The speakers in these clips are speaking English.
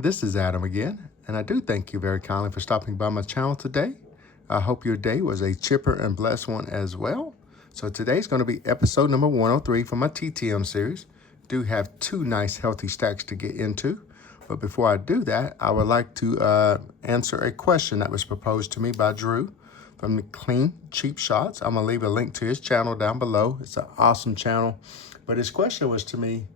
This is Adam again, and I do thank you very kindly for stopping by my channel today. I hope your day was a chipper and blessed one as well. So today's going to be episode number 103 from my TTM series. Do have two nice healthy stacks to get into. But before I do that, I would like to answer a question that was proposed to me by Drew from the Clean Cheap Shots. I'm going to leave a link to his channel down below. It's an awesome channel. But his question was to me,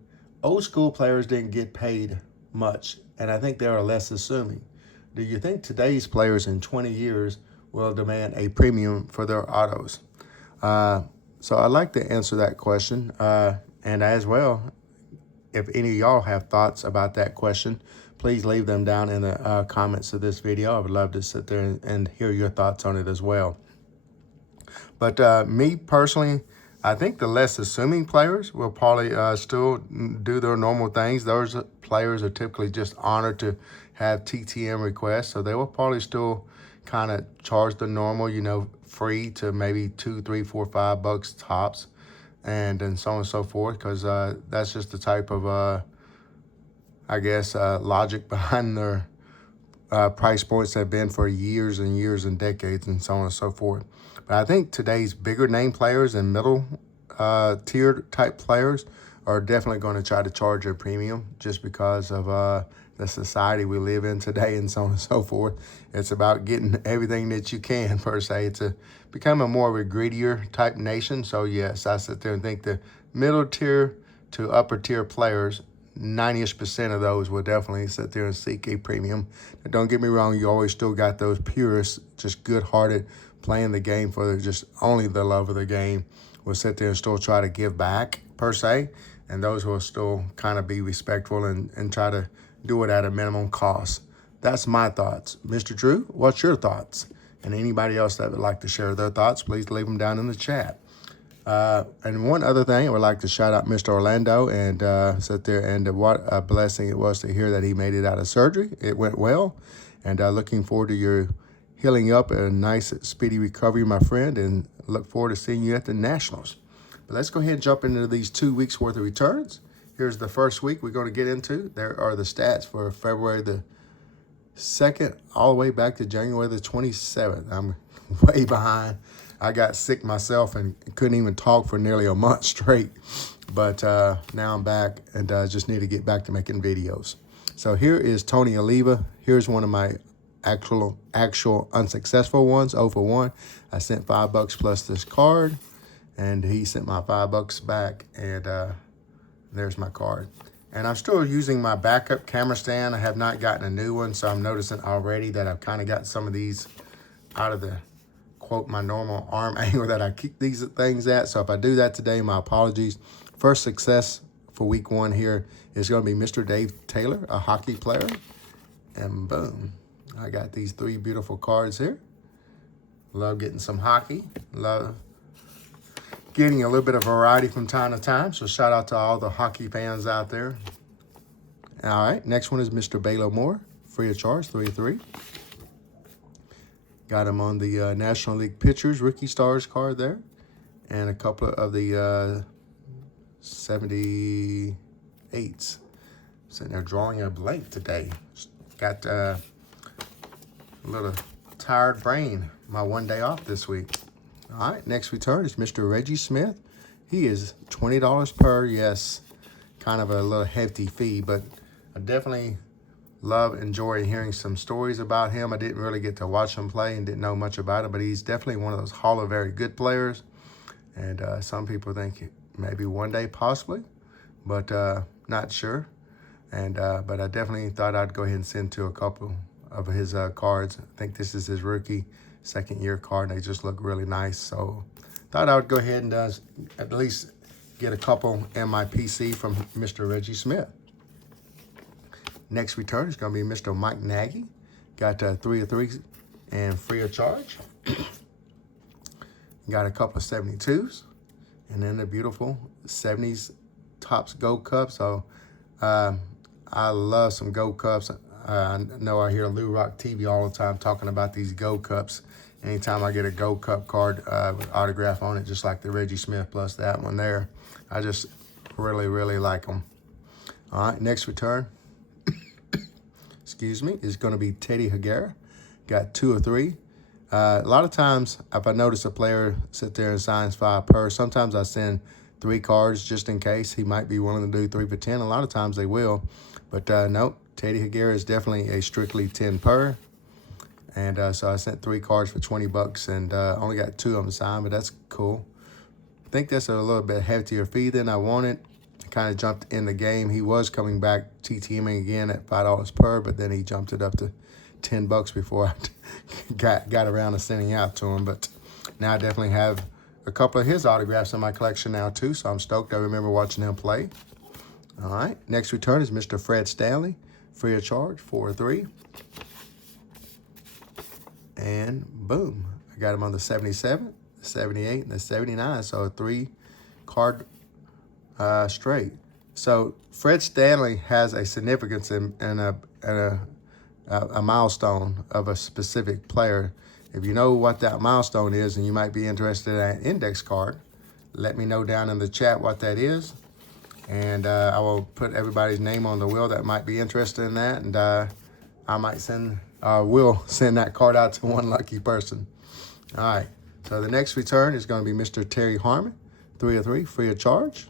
old school players didn't get paid much, and I think they are less assuming. Do you think today's players in 20 years will demand a premium for their autos? So I'd like to answer that question. And as well, if any of y'all have thoughts about that question, please leave them down in the comments of this video. I would love to sit there and hear your thoughts on it as well. But me personally, I think the less assuming players will probably still do their normal things. Those players are typically just honored to have TTM requests, so they will probably still kind of charge the normal, free to maybe $2, $3, $4, $5 tops, and so on and so forth, because that's just the type of, logic behind their price points have been for years and years and decades and so on and so forth. But I think today's bigger name players and middle tier type players are definitely going to try to charge a premium just because of the society we live in today and so on and so forth. It's about getting everything that you can, per se. It's become a more of a greedier type nation. So yes, I sit there and think the middle tier to upper tier players, 90% of those will definitely sit there and seek a premium. Now, don't get me wrong, you always still got those purists, just good-hearted, playing the game for just only the love of the game, will sit there and still try to give back, per se. And those will still kind of be respectful and try to do it at a minimum cost. That's my thoughts. Mr. Drew, what's your thoughts? And anybody else that would like to share their thoughts, please leave them down in the chat. And one other thing, I would like to shout out Mr. Orlando and sit there and what a blessing it was to hear that he made it out of surgery. It went well, and looking forward to your healing up and a nice, speedy recovery, my friend, and look forward to seeing you at the Nationals. But let's go ahead and jump into these 2 weeks worth of returns. Here's the first week we're going to get into. There are the stats for February the 2nd all the way back to January the 27th. I'm way behind. I got sick myself and couldn't even talk for nearly a month straight. But now I'm back and just need to get back to making videos. So here is Tony Aliva. Here's one of my actual unsuccessful ones, 0 for 1. I sent $5 plus this card, and he sent my $5 back, and there's my card. And I'm still using my backup camera stand. I have not gotten a new one, so I'm noticing already that I've kind of got some of these out of the, quote, my normal arm angle that I keep these things at. So if I do that today, my apologies. First success for week 1 here is going to be Mr. Dave Taylor, a hockey player. And boom, I got these 3 beautiful cards here. Love getting some hockey. Love getting a little bit of variety from time to time. So shout out to all the hockey fans out there. All right, next one is Mr. Baylor Moore, free of charge, 3 of 3. Got him on the National League Pitchers Rookie Stars card there. And a couple of the 78s. Sitting there drawing a blank today. Got a little tired brain, my one day off this week. All right, next return is Mr. Reggie Smith. He is $20 per, yes, kind of a little hefty fee, but I definitely love enjoying hearing some stories about him. I didn't really get to watch him play and didn't know much about him, but he's definitely one of those Hall of Very Good players. And some people think maybe one day possibly, but not sure. And but I definitely thought I'd go ahead and send to a couple of his cards. I think this is his rookie second-year card, and they just look really nice. So thought I would go ahead and at least get a couple in my PC from Mr. Reggie Smith. Next return is going to be Mr. Mike Naggie. Got 3 of 3 and free of charge. Got a couple of 72s. And then the beautiful 70s Topps Gold Cup. So I love some Gold Cups. I know I hear Lou Rock TV all the time talking about these Gold Cups. Anytime I get a Gold Cup card with autograph on it, just like the Reggie Smith plus that one there, I just really, really like them. All right, next return. is going to be Teddy Hagar. Got 2 or 3. A lot of times, if I notice a player sit there and signs 5 per, sometimes I send 3 cards just in case he might be willing to do 3 for 10. A lot of times they will. But nope, Teddy Hagar is definitely a strictly 10 per. And so I sent 3 cards for 20 bucks and only got 2 of them signed, but that's cool. I think that's a little bit heftier fee than I wanted. I kind of jumped in the game. He was coming back TTMing again at $5 per, but then he jumped it up to 10 bucks before I got around to sending out to him. But now I definitely have a couple of his autographs in my collection now too, so I'm stoked. I remember watching him play. All right, next return is Mr. Fred Stanley, free of charge, 4 or 3. And boom, I got him on the 77, the 78, and the 79. So a 3 card straight. So Fred Stanley has a significance and a milestone of a specific player. If you know what that milestone is and you might be interested in an index card, let me know down in the chat what that is. And I will put everybody's name on the wheel that might be interested in that. And I might will send that card out to one lucky person. All right, so the next return is going to be Mr. Terry Harmon, 3 of 3, free of charge.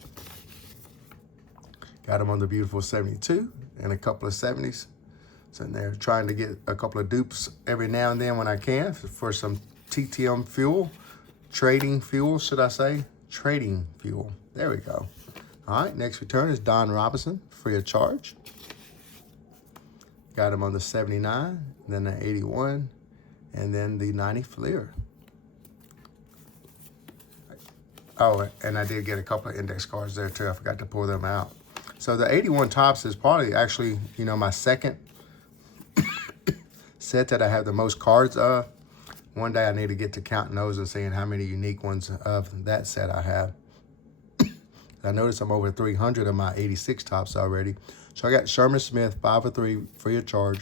Got him on the beautiful 72 and a couple of 70s. Sitting there trying to get a couple of dupes every now and then when I can for some TTM fuel, trading fuel, should I say? Trading fuel. There we go. All right, next return is Don Robinson, free of charge. Got him on the 79, then the 81, and then the 90 Fleer. Oh, and I did get a couple of index cards there too. I forgot to pull them out. So the 81 Topps is probably actually, you know, my second set that I have the most cards of. One day I need to get to counting those and seeing how many unique ones of that set I have. I noticed I'm over 300 of my 86 Topps already. So I got Sherman Smith, 5 of 3, free of charge.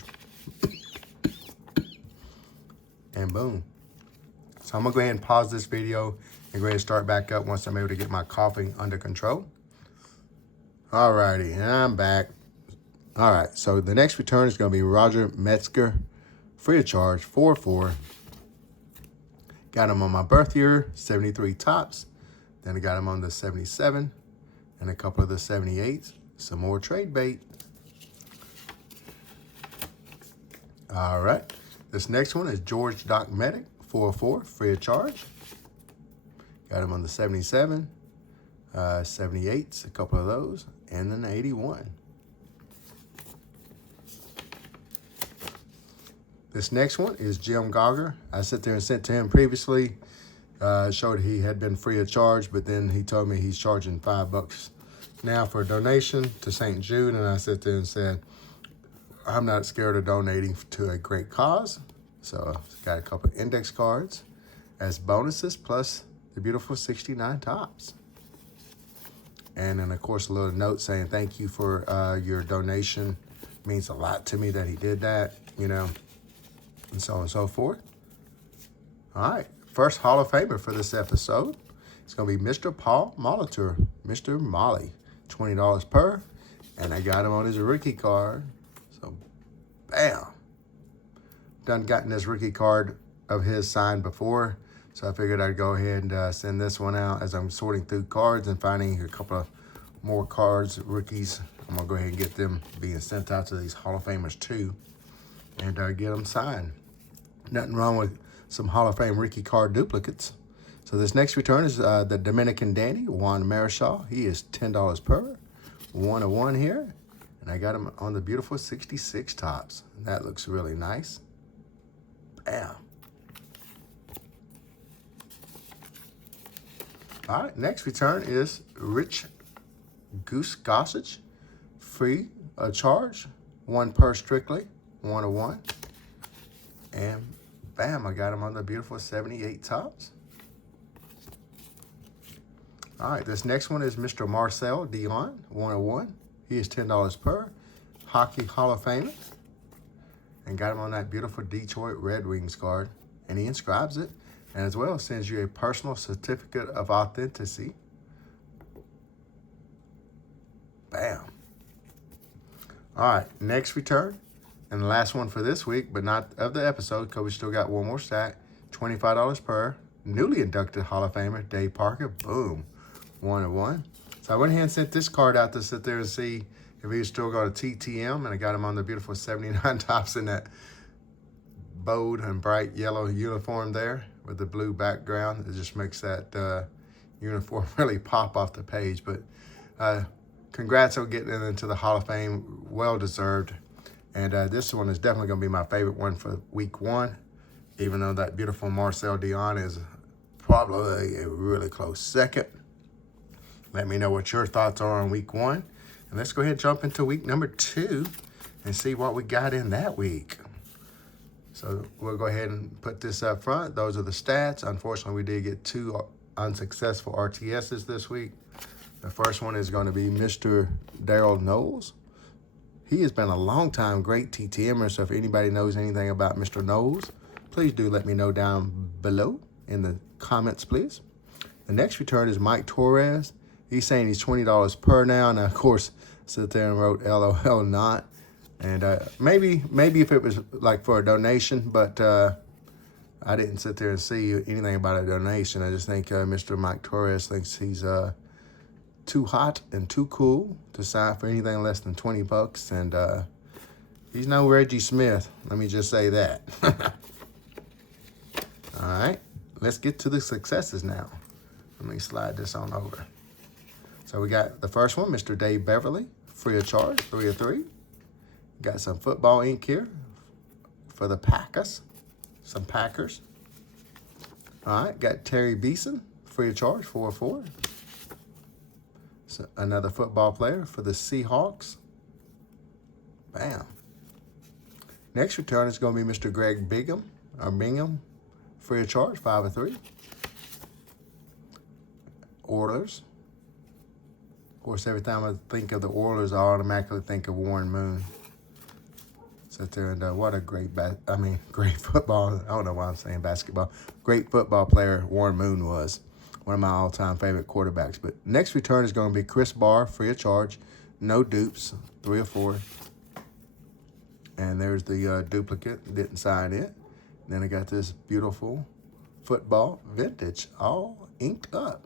And boom. So I'm gonna go ahead and pause this video and go ahead and start back up once I'm able to get my coughing under control. Alrighty, and I'm back. All right, so the next return is gonna be Roger Metzger, free of charge, 4-4. Got him on my birth year, 73 Topps. Then I got him on the 77 and a couple of the 78s. Some more trade bait. All right, this next one is George Doc Medic, 4-4, free of charge. Got him on the 77, 78s, a couple of those, and then the 81. This next one is Jim Gogger. I sit there and sent to him previously. Showed he had been free of charge, but then he told me he's charging $5 now for a donation to St. Jude. And I sit there and said, I'm not scared of donating to a great cause. So got a couple of index cards as bonuses, plus the beautiful 69 Topps. And then, of course, a little note saying thank you for your donation. Means a lot to me that he did that, you know, and so on and so forth. All right, first Hall of Famer for this episode. It's going to be Mr. Paul Molitor, Mr. Molly, $20 per. And I got him on his rookie card. So, bam. Done gotten this rookie card of his signed before. So I figured I'd go ahead and send this one out as I'm sorting through cards and finding a couple of more cards, rookies. I'm going to go ahead and get them being sent out to these Hall of Famers too and get them signed. Nothing wrong with some Hall of Fame rookie card duplicates. So this next return is the Dominican Dandy, Juan Marishaw. He is $10 per. 1 of 1 here. And I got him on the beautiful 66 Topps. That looks really nice. Bam. All right, next return is Rich Goose Gossage, free of charge, 1 per strictly, 1 of 1. And bam, I got him on the beautiful 78 Topps. All right, this next one is Mr. Marcel Dion, 1 of 1. He is $10 per, Hockey Hall of Famer. And got him on that beautiful Detroit Red Wings card. And he inscribes it. And as well, sends you a personal certificate of authenticity. Bam. All right, next return And the last one for this week, but not of the episode, because we still got one more stack. $25 per. Newly inducted Hall of Famer, Dave Parker. Boom. 1 of 1. So I went ahead and sent this card out to sit there and see if he was still got a TTM. And I got him on the beautiful 79 tops in that bold and bright yellow uniform there with the blue background. It just makes that uniform really pop off the page. But congrats on getting into the Hall of Fame. Well deserved. And this one is definitely going to be my favorite one for week 1, even though that beautiful Marcel Dion is probably a really close second. Let me know what your thoughts are on week 1. And let's go ahead and jump into week number 2 and see what we got in that week. So we'll go ahead and put this up front. Those are the stats. Unfortunately, we did get 2 unsuccessful RTSs this week. The first one is going to be Mr. Daryl Knowles. He has been a long time great TTMer, so if anybody knows anything about Mr. Knowles, please do let me know down below in the comments, please. The next return is Mike Torres. He's saying he's $20 per now. Now, of course, sit there and wrote LOL not. And maybe if it was like for a donation, but I didn't sit there and see anything about a donation. I just think Mr. Mike Torres thinks he's too hot and too cool to sign for anything less than 20 bucks. And he's no Reggie Smith. Let me just say that. All right, let's get to the successes now. Let me slide this on over. So we got the first one, Mr. Dave Beverly, free of charge, 3 of 3. Got some football ink here for the Packers, some Packers. All right, got Terry Beeson, free of charge, 4 of 4. So another football player for the Seahawks. Bam. Next return is going to be Mr. Greg Bigum, free of charge, 5 of 3. Oilers. Of course, every time I think of the Oilers, I automatically think of Warren Moon. Sit there and what a great football. I don't know why I'm saying basketball. Great football player Warren Moon was. One of my all-time favorite quarterbacks. But next return is going to be Chris Barr, free of charge. No dupes, 3 of 4. And there's the duplicate. Didn't sign it. Then I got this beautiful football vintage, all inked up.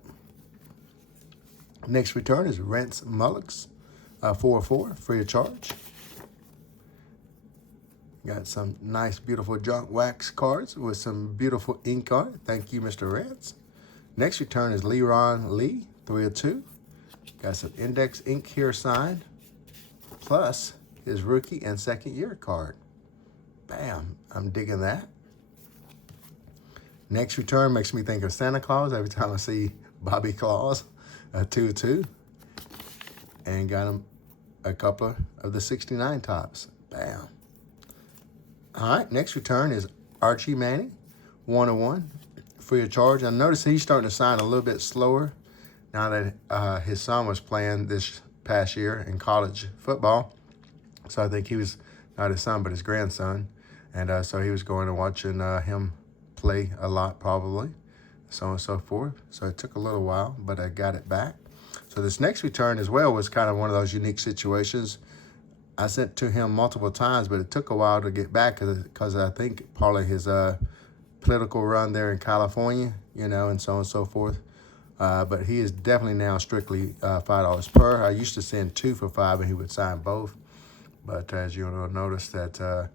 Next return is Rance Mullik, 4 of 4, free of charge. Got some nice, beautiful junk wax cards with some beautiful ink on it. Thank you, Mr. Rance. Next return is Lon Lee, 3 of 2. Got some index ink here signed, plus his rookie and second year card. Bam, I'm digging that. Next return makes me think of Santa Claus every time I see Bobby Claus, 2 of 2. And got him a couple of the 69 tops. Bam. All right, next return is Archie Manning, 1 of 1, free of charge. I noticed he's starting to sign a little bit slower now that his son was playing this past year in college football. So I think he was not his son, but his grandson. And so he was going and watching him play a lot probably, so on and so forth. So it took a little while, but I got it back. So this next return as well was kind of one of those unique situations. I sent to him multiple times, but it took a while to get back because I think probably his political run there in California, and so on and so forth. But he is definitely now strictly $5 per. I used to send 2 for $5 and he would sign both. But as you'll notice that I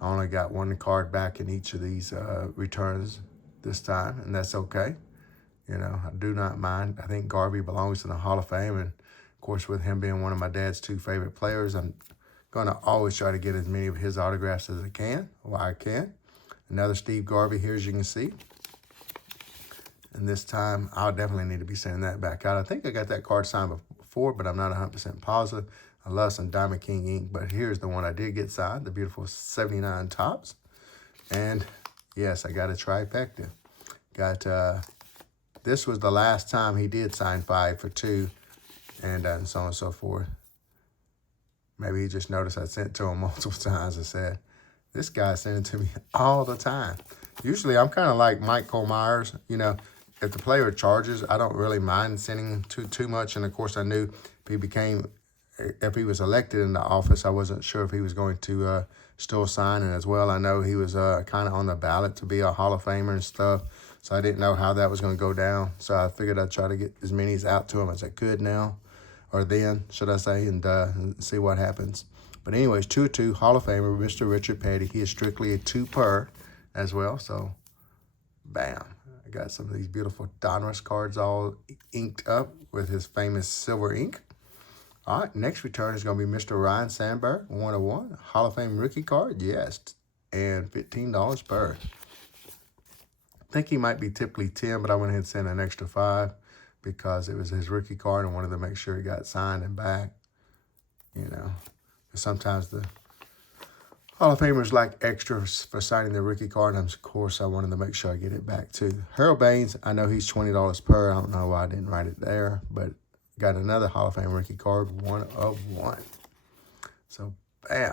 only got 1 card back in each of these returns this time, and that's okay. I do not mind. I think Garvey belongs in the Hall of Fame, and of course with him being one of my dad's 2 favorite players, I'm going to always try to get as many of his autographs as I can, while I can. Another Steve Garvey here, as you can see. And this time, I'll definitely need to be sending that back out. I think I got that card signed before, but I'm not 100% positive. I love some Diamond King ink, but here's the one I did get signed, the beautiful 79 tops. And yes, I got a trifecta. This was the last time he did sign 5 for 2, and so on and so forth. Maybe he just noticed I sent to him multiple times and said, this guy's sending to me all the time. Usually I'm kind of like Michael Myers. If the player charges, I don't really mind sending too much. And of course I knew if he became if he was elected in the office, I wasn't sure if he was going to still sign it as well. I know he was kind of on the ballot to be a Hall of Famer and stuff, so I didn't know how that was going to go down. So I figured I'd try to get as many out to him as I could now, or then, should I say, and see what happens. But anyways, 2-2 Hall of Famer, Mr. Richard Petty. He is strictly a 2 per as well, so bam. I got some of these beautiful Donruss cards all inked up with his famous silver ink. All right, next return is going to be Mr. Ryan Sandberg, 101. Hall of Fame rookie card, yes, and $15 per. I think he might be typically 10, but I went ahead and sent an extra 5 because it was his rookie card and wanted to make sure he got signed and back. You know, sometimes the Hall of Famers like extras for signing the rookie card, and of course I wanted to make sure I get it back too. Harold Baines, I know he's $20 per. I don't know why I didn't write it there, but got another Hall of Fame rookie card, 1 of 1. So, bam.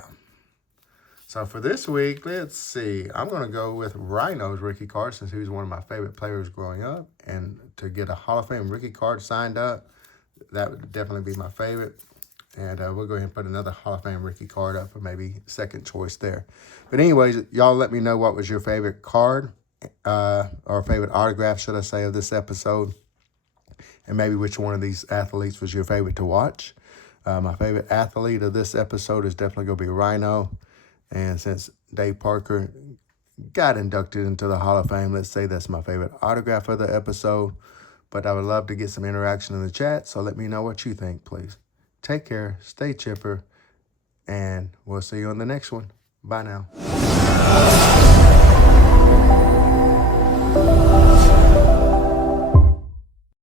So, for this week, let's see. I'm going to go with Rhino's rookie card since he was one of my favorite players growing up. And to get a Hall of Fame rookie card signed up, that would definitely be my favorite. And we'll go ahead and put another Hall of Fame rookie card up for maybe second choice there. But anyways, y'all let me know what was your favorite card or favorite autograph, should I say, of this episode. And maybe which one of these athletes was your favorite to watch. My favorite athlete of this episode is definitely going to be Rhino. And since Dave Parker got inducted into the Hall of Fame, let's say that's my favorite autograph of the episode. But I would love to get some interaction in the chat, so let me know what you think, please. Take care, stay chipper, and we'll see you on the next one. Bye now.